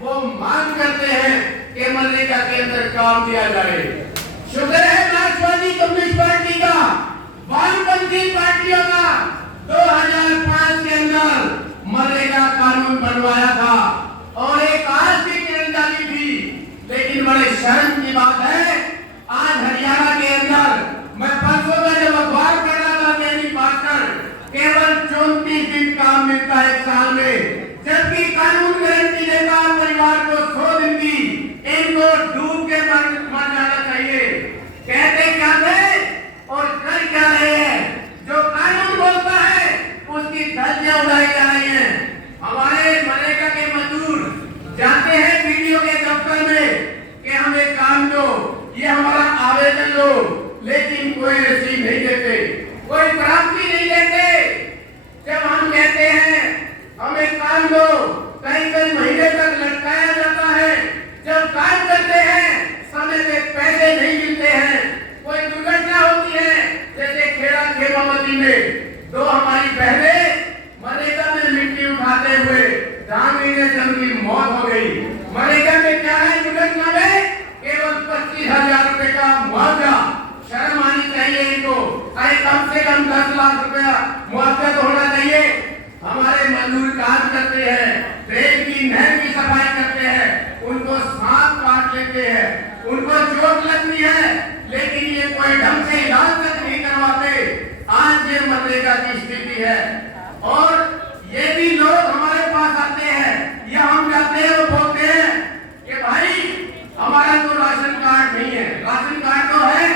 वो मांग करते हैं कि मनरेगा के अंदर काम दिया जाए। शुक्र है मार्क्सवादी कम्युनिस्ट पार्टी का, वामपंथी पार्टियों का 2005 के अंदर मनरेगा कानून बनवाया था और एक आज की किरण डाली थी। लेकिन बड़े शर्म की बात है, आज हरियाणा के अंदर मैं परसों में जब अखबार पढ़ रहा था दैनिक भास्कर, केवल 34 दिन काम मिलता है एक साल में, जबकि कानून गारंटी देता परिवार को 100 दिन की। इनको डूब के मर जाना चाहिए। कहते क्या थे और कर क्या रहे हैं? जो कानून बोलता है उसकी धज्जियां उड़ाई जा रही हैं। हमारे मनरेगा के मजदूर जाते हैं वीडियो के दफ्तर में कि हमें काम दो, ये हमारा आवेदन लो, लेकिन कोई रसीद नहीं देते, कोई प्राप्ति नहीं देते। जब हम कहते हैं हमें काम दो, कई कई महीने तक लटकाया जाता है। जब काम करते हैं समय पे पैसे नहीं मिलते हैं। कोई दुर्घटना होती है, जैसे खेड़ा खेमावती में 2 हमारी बहनें मनरेगा में मिट्टी उठाते हुए 4 महीने से उनकी मौत हो गई। मनरेगा में क्या है दुर्घटना में? केवल 25,000 रुपए का मुआवजा। शर्म आनी चाहिए इनको। अरे कम से कम 10 लाख रुपया मुआवजा तो होना चाहिए। हमारे मजदूर काम करते हैं, ट्रेन की नहर की सफाई करते हैं, उनको सांप काट लेते हैं, उनको चोट लगती है, लेकिन ये कोई ढंग से इलाज तक नहीं करवाते। आज ये मनरेगा की स्थिति है। और ये भी लोग हमारे पास आते हैं या हम जाते हैं, वो बोलते हैं कि भाई हमारा तो राशन कार्ड नहीं है। राशन कार्ड तो है,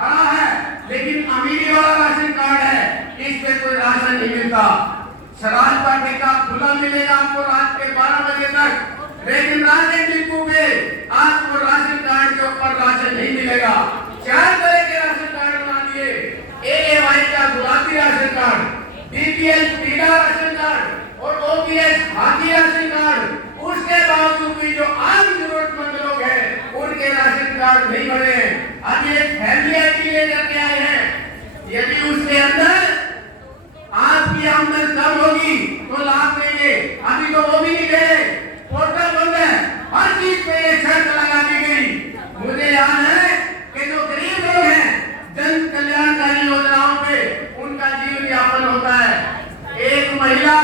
हरा है, लेकिन अमीरी वाला राशन कार्ड है, इस पे कोई राशन नहीं मिलता। शराब का ठेका खुला मिलेगा आपको रात के 12 बजे तक, लेकिन राशन डिपो पे आपको राशन कार्ड के ऊपर राशन नहीं मिलेगा। 4 तरह के राशन कार्ड बना दिए, AAY का गुलाबी राशन कार्ड, BPL पीला राशन कार्ड और OPS खाकी राशन कार्ड। उसके बावजूद भी जो आम जरूरतमंद लोग हैं उनके राशन कार्ड नहीं बने। अभी एक फैमिली आईडी लेकर के आए हैं, यदि उसके अंदर आपकी आमदन कम होगी तो लाभ देंगे। अभी तो वो भी नहीं गए, पोर्टल बंद है, हर चीज पे ये शर्त लगा दी गई। मुझे याद है कि जो गरीब लोग हैं जन कल्याणकारी योजनाओं पे उनका जीवन यापन होता है। एक महिला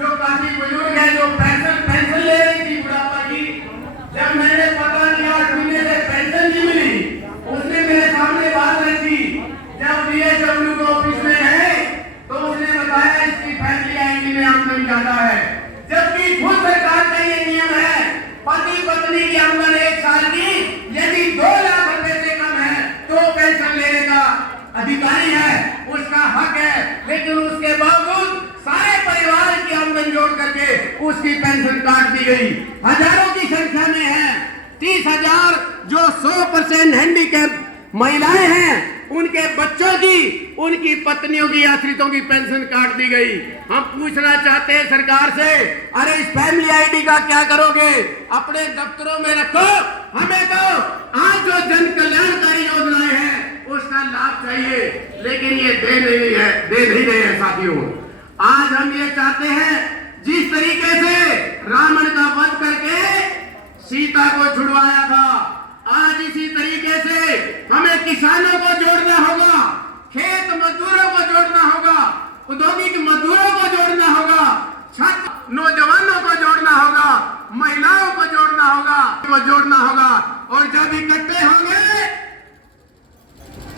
जो काफी बुजुर्ग है, जो पेंशन ले रही थी बुढ़ापा की, जब मैंने पता किया 8 महीने से पेंशन नहीं मिली, उसने मेरे सामने बात रखी। जब DSW को ऑफिस में है तो उसने बताया इसकी फैमिली आईडी में आमदन ज्यादा है, जबकि खुद सरकार का ये नियम है पति पत्नी की आमदन 1 साल की यदि 2 लाख रुपए से कम है तो पेंशन लेने का अधिकारी है, उसका हक है। लेकिन उसके बावजूद सारे परिवार की आमदन जोड़ करके उसकी पेंशन काट दी गई। हजारों की संख्या में है। 30,000 जो 100% हैंडीकैप महिलाएं हैं उनके बच्चों की, उनकी पत्नियों की, आश्रितों की पेंशन काट दी गई। हम पूछना चाहते हैं सरकार से, अरे इस फैमिली आईडी का क्या करोगे? अपने दफ्तरों में रखो, हमें तो आज जो जन कल्याणकारी योजनाएं हैं उसका लाभ चाहिए, लेकिन ये दे नहीं रहे हैं साथियों। आज हम ये चाहते हैं जिस तरीके से रावण का वध करके सीता को छुड़वाया था, आज इसी तरीके से हमें किसानों को जोड़ना होगा, खेत मजदूरों को जोड़ना होगा, औद्योगिक मजदूरों को जोड़ना होगा, छात्र नौजवानों को जोड़ना होगा, महिलाओं को जोड़ना होगा। और जब इकट्ठे होंगे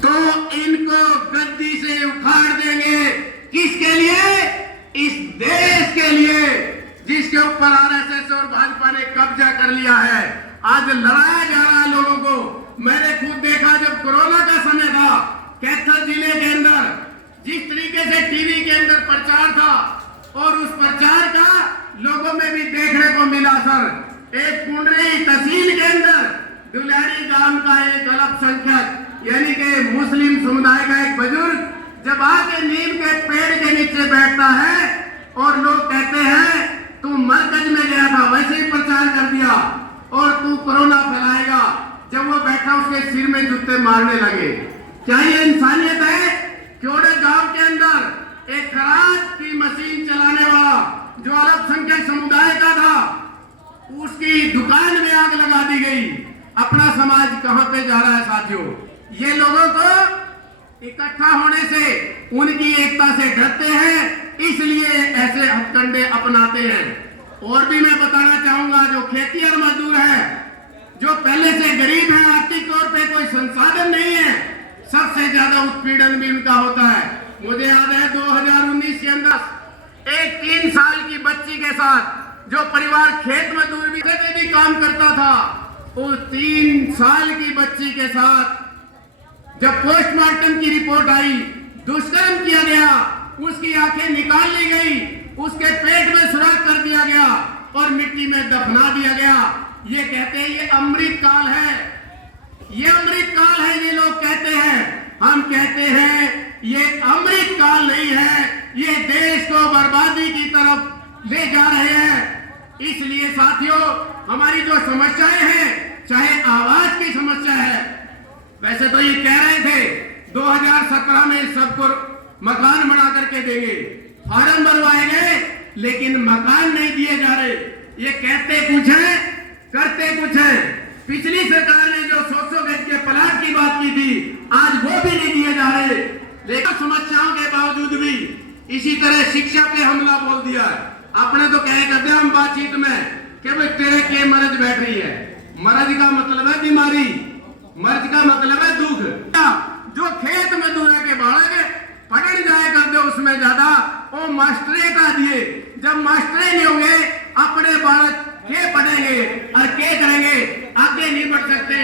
तो इनको गद्दी से उखाड़ देंगे। किसके लिए? इस देश के लिए जिसके ऊपर RSS और भाजपा ने कब्जा कर लिया है। आज लड़ाया जा रहा है लोगों को। मैंने खुद देखा जब कोरोना का समय था, कैथल जिले के अंदर जिस तरीके से टीवी के अंदर प्रचार था और उस प्रचार का लोगों में भी देखने को मिला सर। एक कुंडरी तहसील के अंदर दुलारी गांव का एक अल्पसंख्यक यानी कि मुस्लिम समुदाय का एक बुजुर्ग जब आके नीम के पेड़ के नीचे बैठता है और लोग कहते हैं तू मरकज में गया था, वैसे ही प्रचार कर दिया और तू कोरोना फैलाएगा। जब वो बैठा उसके सिर में जूते मारने लगे। क्या ये इंसानियत है? क्योड़े गांव के अंदर एक खराज की मशीन चलाने वाला जो अल्पसंख्यक समुदाय का था, उसकी दुकान में आग लगा दी गई। अपना समाज कहां पे जा रहा है साथियों? ये लोगों को इकट्ठा होने से, उनकी एकता से डरते हैं, इसलिए ऐसे हथकंडे अपनाते हैं। और भी मैं बताना चाहूंगा, जो खेतिहर मजदूर है, जो पहले से गरीब है, आर्थिक तौर पे कोई संसाधन नहीं है, सबसे ज्यादा उत्पीड़न भी उनका होता है। मुझे याद है 2019 के अंदर एक 3 साल की बच्ची के साथ जो परिवार खेत मजदूर भी काम करता था, उस 3 साल की बच्ची के साथ जब पोस्टमार्टम की रिपोर्ट आई, दुष्कर्म किया गया, उसकी आंखें निकाल ली गई, उसके पेट में सुराख कर दिया गया और मिट्टी में दफना दिया गया। ये कहते हैं ये अमृत काल है, ये अमृत काल है, ये लोग कहते हैं। हम कहते हैं ये अमृत काल नहीं है, ये देश को बर्बादी की तरफ ले जा रहे हैं। इसलिए साथियों, हमारी जो समस्याएं हैं, चाहे आवाज की समस्या है, वैसे तो ये कह रहे थे 2017 में सबको मकान बना करके देंगे, फार्म भरवाए गए, लेकिन मकान नहीं दिए जा रहे। ये कहते कुछ है, करते कुछ है। पिछली सरकार ने जो 100 गज के प्लाट की बात की थी, आज वो भी नहीं दिए जा रहे। लेकिन समस्याओं के बावजूद भी इसी तरह शिक्षा पे हमला बोल दिया है। आपने तो कहे करते हम बातचीत में कि भाई तेरे के मर्ज बैठ रही है। मर्ज का मतलब है बीमारी, मर्ज का मतलब है दुख। जो खेत मजदूर के बालक पढ़ने जाए करते उसमें ज्यादा वो मास्टरे का दिए। जब मास्टरे नहीं होंगे, अपने बालक के पढ़ेंगे और के करेंगे, आगे नहीं बढ़ सकते।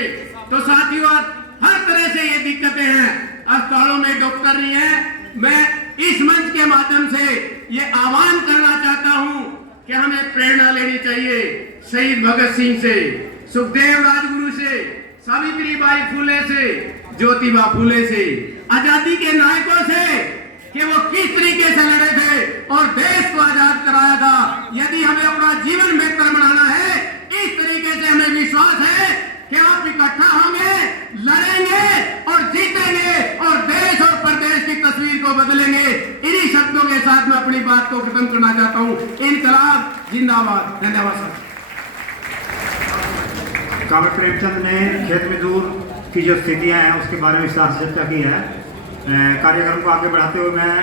तो साथियों, हर तरह से ये दिक्कतें हैं। अस्पतालों में डॉक्टर नहीं है। मैं इस मंच के माध्यम से ये आह्वान करना चाहता हूं कि हमें प्रेरणा लेनी चाहिए शहीद भगत सिंह से, सुखदेव राजगुरु से, सावित्रीबाई फुले से, ज्योतिबा फुले से, आजादी के नायकों से, कि वो किस तरीके से लड़े थे और देश को आजाद कराया था। यदि हमें अपना जीवन बेहतर बनाना है, इस तरीके से हमें विश्वास है कि आप इकट्ठा होंगे, लड़ेंगे और जीतेंगे और देश और प्रदेश की तस्वीर को बदलेंगे। इन्हीं शब्दों के साथ मैं अपनी बात को खत्म करना चाहता हूं। इनकलाब जिंदाबाद। धन्यवाद सर। कांवड़ प्रेमचंद ने खेत मजदूर की जो स्थितियां हैं उसके बारे में विस्तार से चर्चा की है। कार्यक्रम को आगे बढ़ाते हुए मैं